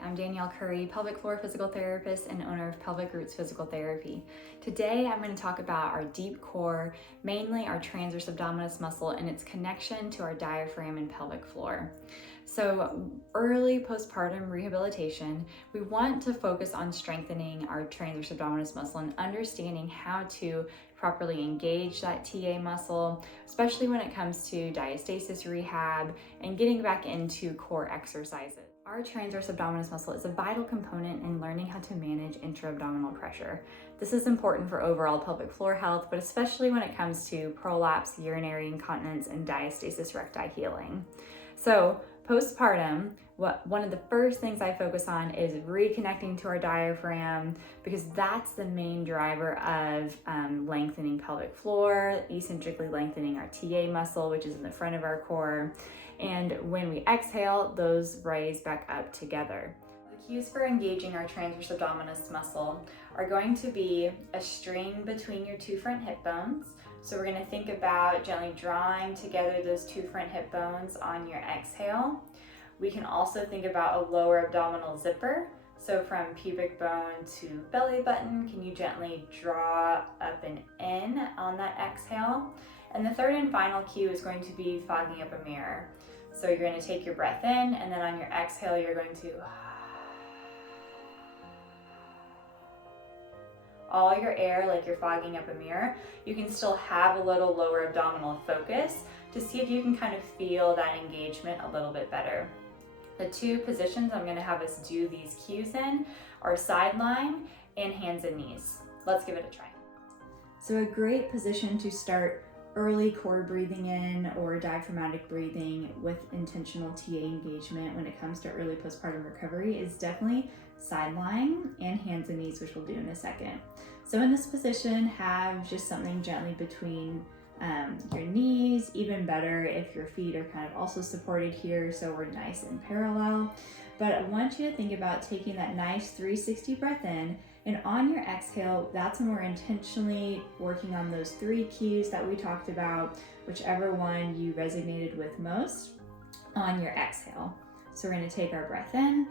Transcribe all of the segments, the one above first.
I'm Danielle Curry, pelvic floor physical therapist and owner of Pelvic Roots Physical Therapy. Today I'm going to talk about our deep core, mainly our transverse abdominis muscle and its connection to our diaphragm and pelvic floor. So early postpartum rehabilitation, we want to focus on strengthening our transverse abdominis muscle and understanding how to properly engage that TA muscle, especially when it comes to diastasis rehab and getting back into core exercises. Our transverse abdominis muscle is a vital component in learning how to manage intra-abdominal pressure. This is important for overall pelvic floor health, but especially when it comes to prolapse, urinary incontinence, and diastasis recti healing. So postpartum, one of the first things I focus on is reconnecting to our diaphragm, because that's the main driver of lengthening pelvic floor, eccentrically lengthening our TA muscle, which is in the front of our core. And when we exhale, those raise back up together. The cues for engaging our transverse abdominis muscle are going to be a string between your two front hip bones. So we're going to think about gently drawing together those two front hip bones on your exhale. We can also think about a lower abdominal zipper. So from pubic bone to belly button, can you gently draw up and in on that exhale? And the third and final cue is going to be fogging up a mirror. So you're going to take your breath in, and then on your exhale, you're going to all your air like you're fogging up a mirror. You can still have a little lower abdominal focus to see if you can kind of feel that engagement a little bit better. The two positions I'm going to have us do these cues in are sideline and hands and knees. Let's give it a try. So a great position to start early core breathing in or diaphragmatic breathing with intentional TA engagement when it comes to early postpartum recovery is definitely side lying and hands and knees, which we'll do in a second. So in this position, have just something gently between your knees, even better if your feet are kind of also supported here, so we're nice and parallel. But I want you to think about taking that nice 360 breath in, and on your exhale, that's when we're intentionally working on those three cues that we talked about, whichever one you resonated with most on your exhale. So we're going to take our breath in.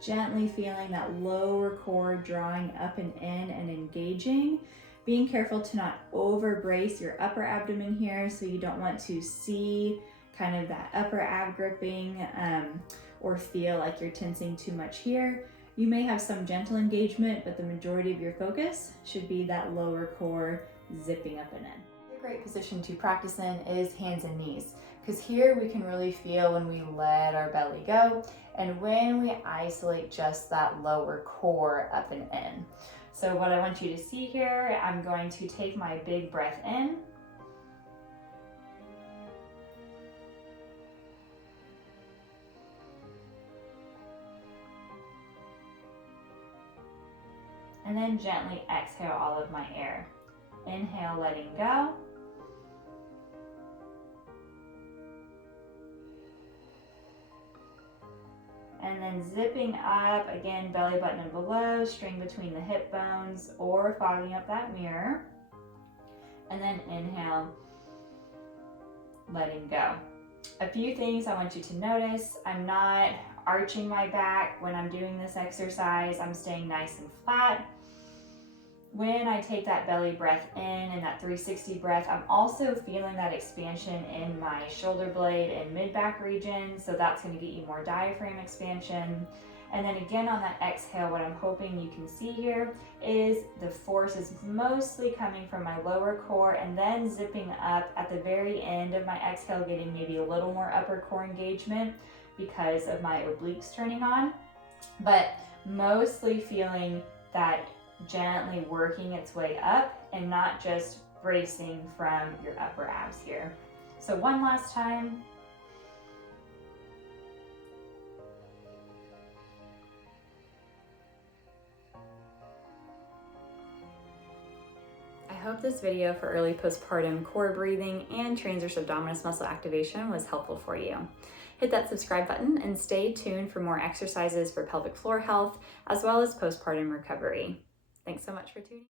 Gently feeling that lower core drawing up and in and engaging. Being careful to not over brace your upper abdomen here, so you don't want to see kind of that upper ab gripping or feel like you're tensing too much here. You may have some gentle engagement, but the majority of your focus should be that lower core zipping up and in. A great position to practice in is hands and knees, because here we can really feel when we let our belly go and when we isolate just that lower core up and in. So what I want you to see here, I'm going to take my big breath in. And then gently exhale all of my air. Inhale, letting go. And then zipping up, again, belly button and below, string between the hip bones or fogging up that mirror. And then inhale, letting go. A few things I want you to notice. I'm not arching my back when I'm doing this exercise. I'm staying nice and flat. When I take that belly breath in and that 360 breath, I'm also feeling that expansion in my shoulder blade and mid-back region, so that's going to get you more diaphragm expansion. And then again on that exhale, what I'm hoping you can see here is the force is mostly coming from my lower core and then zipping up at the very end of my exhale, getting maybe a little more upper core engagement because of my obliques turning on, but mostly feeling that gently working its way up and not just bracing from your upper abs here. So one last time. I hope this video for early postpartum core breathing and transverse abdominis muscle activation was helpful for you. Hit that subscribe button and stay tuned for more exercises for pelvic floor health as well as postpartum recovery. Thanks so much for tuning in.